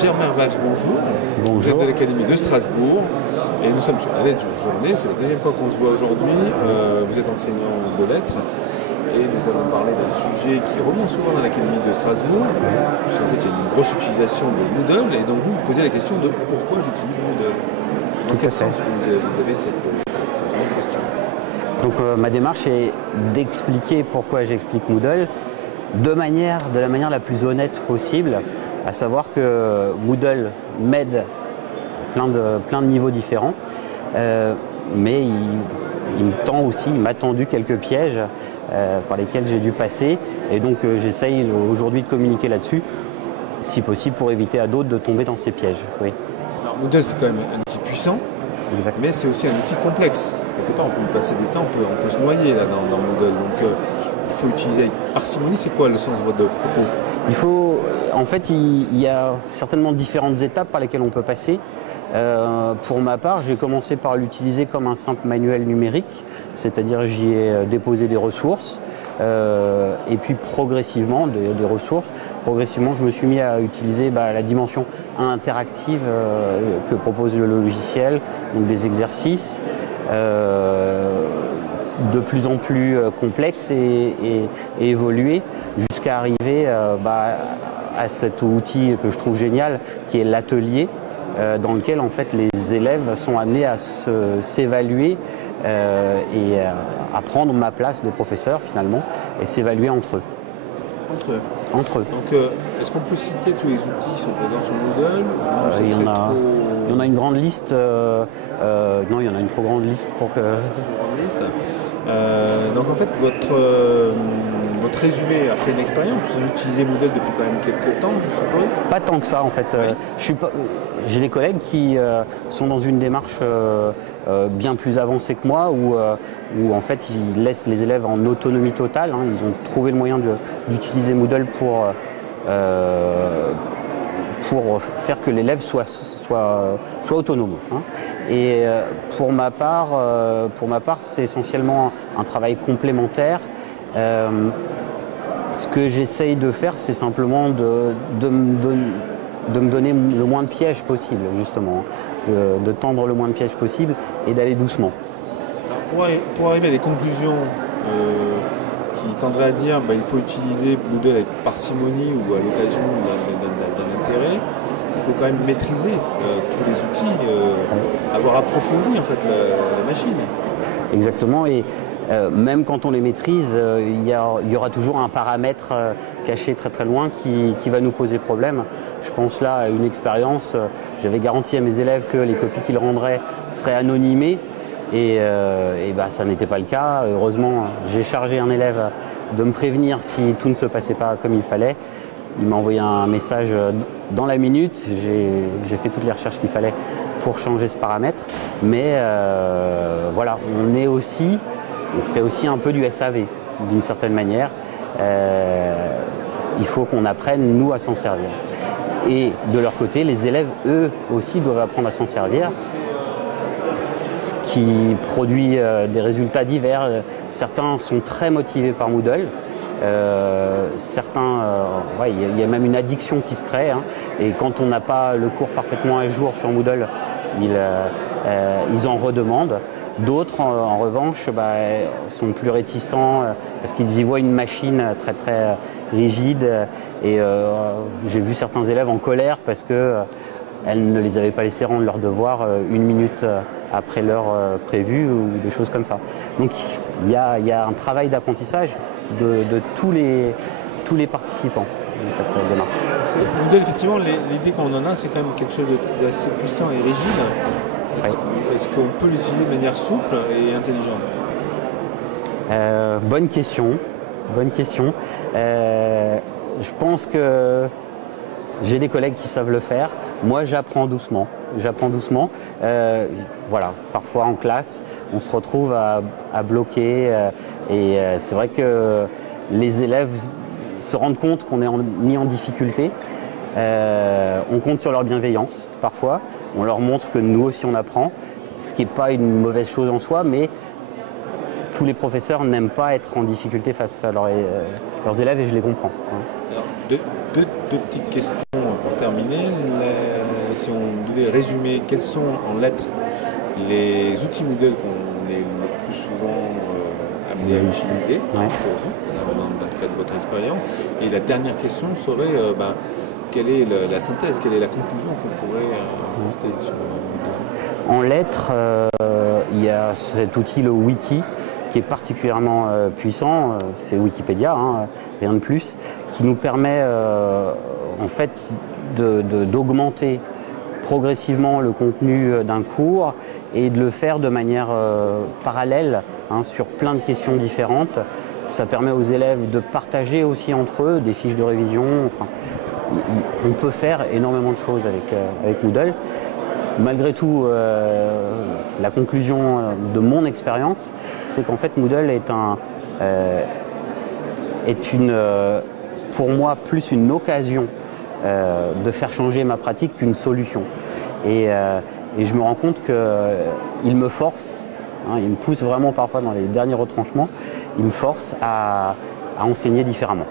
Germer Valls, bonjour. Bonjour. Vous êtes de l'Académie de Strasbourg et nous sommes sur la lettre du journée. C'est la deuxième fois qu'on se voit aujourd'hui. Vous êtes enseignant de lettres et nous allons parler d'un sujet qui remonte souvent dans l'Académie de Strasbourg. Puisqu'en fait, il y a une grosse utilisation de Moodle et donc vous vous posez la question de pourquoi j'utilise Moodle. Dans quel sens vous avez cette question? Donc ma démarche est d'expliquer pourquoi j'explique Moodle de la manière la plus honnête possible, à savoir que Moodle m'aide à plein de niveaux différents, mais il m'a tendu quelques pièges par lesquels j'ai dû passer, et donc j'essaye aujourd'hui de communiquer là-dessus, si possible pour éviter à d'autres de tomber dans ces pièges. Oui. Alors Moodle, c'est quand même un outil puissant, exact. Mais c'est aussi un outil complexe. Quelque part, on peut y passer des temps, on peut se noyer là dans Moodle. Donc il faut utiliser avec parcimonie. C'est quoi le sens de votre propos? En fait, il y a certainement différentes étapes par lesquelles on peut passer. Pour ma part, j'ai commencé par l'utiliser comme un simple manuel numérique, c'est-à-dire j'y ai déposé des ressources, et puis progressivement, je me suis mis à utiliser la dimension interactive que propose le logiciel, donc des exercices de plus en plus complexes et évolués, jusqu'à arriver à cet outil que je trouve génial, qui est l'atelier, dans lequel en fait les élèves sont amenés à s'évaluer et à prendre ma place de professeur finalement, et s'évaluer entre eux. Entre eux. Donc est-ce qu'on peut citer tous les outils qui sont présents sur Moodle? Il y en a une grande liste. Non, il y en a une trop grande liste pour que... Donc en fait, votre résumé après une expérience, vous utilisez Moodle depuis quand même quelques temps, je suppose? Pas tant que ça en fait. Oui. J'ai des collègues qui sont dans une démarche bien plus avancée que moi, où en fait ils laissent les élèves en autonomie totale. Hein. Ils ont trouvé le moyen d'utiliser Moodle pour faire que l'élève soit autonome. Hein. Et pour ma part, c'est essentiellement un travail complémentaire. Ce que j'essaye de faire, c'est simplement de me donner le moins de pièges possible, justement, de tendre le moins de pièges possible et d'aller doucement. Alors pour arriver à des conclusions qui tendraient à dire il faut utiliser Moodle avec parcimonie ou à l'occasion d'un intérêt, il faut quand même maîtriser tous les outils, avoir approfondi en fait la machine. Exactement, et même quand on les maîtrise, il y aura toujours un paramètre caché très très loin qui va nous poser problème. Je pense là à une expérience, j'avais garanti à mes élèves que les copies qu'ils rendraient seraient anonymées, et ça n'était pas le cas. Heureusement, j'ai chargé un élève de me prévenir si tout ne se passait pas comme il fallait. Il m'a envoyé un message dans la minute, j'ai fait toutes les recherches qu'il fallait pour changer ce paramètre, mais voilà, on fait aussi un peu du SAV d'une certaine manière. Il faut qu'on apprenne, nous, à s'en servir. Et de leur côté, les élèves, eux aussi, doivent apprendre à s'en servir, ce qui produit des résultats divers. Certains sont très motivés par Moodle. Certains, il y a même une addiction qui se crée, hein, et quand on n'a pas le cours parfaitement à jour sur Moodle, ils en redemandent. D'autres, en revanche, sont plus réticents parce qu'ils y voient une machine très très rigide, et j'ai vu certains élèves en colère parce qu'elle ne les avait pas laissés rendre leurs devoirs une minute après l'heure prévue, ou des choses comme ça. Donc il y a un travail d'apprentissage de tous les participants dans cette démarche. Moodle, effectivement, l'idée qu'on en a, c'est quand même quelque chose d'assez puissant et rigide. Est-ce qu'on peut l'utiliser de manière souple et intelligente? Bonne question. Je pense que j'ai des collègues qui savent le faire. Moi, j'apprends doucement. Voilà, parfois en classe, on se retrouve à bloquer, et c'est vrai que les élèves se rendent compte qu'on est mis en difficulté. On compte sur leur bienveillance parfois. On leur montre que nous aussi on apprend, ce qui n'est pas une mauvaise chose en soi, mais tous les professeurs n'aiment pas être en difficulté face à leurs élèves, et je les comprends. Alors, deux petites questions pour terminer. terminer, si on devait résumer quels sont en lettres les outils Moodle qu'on est le plus souvent amené à utiliser pour vous, dans le cadre de votre expérience. Et la dernière question serait quelle est la synthèse, quelle est la conclusion qu'on pourrait apporter sur Moodle? En lettres, il y a cet outil, le wiki, qui est particulièrement puissant, c'est Wikipédia, rien de plus, qui nous permet en fait d'augmenter progressivement le contenu d'un cours et de le faire de manière parallèle sur plein de questions différentes. Ça permet aux élèves de partager aussi entre eux des fiches de révision. Enfin, on peut faire énormément de choses avec Moodle. Malgré tout, la conclusion de mon expérience, c'est qu'en fait Moodle est pour moi plus une occasion de faire changer ma pratique qu'une solution. Et je me rends compte qu'il me force, il me pousse vraiment parfois dans les derniers retranchements, il me force à enseigner différemment.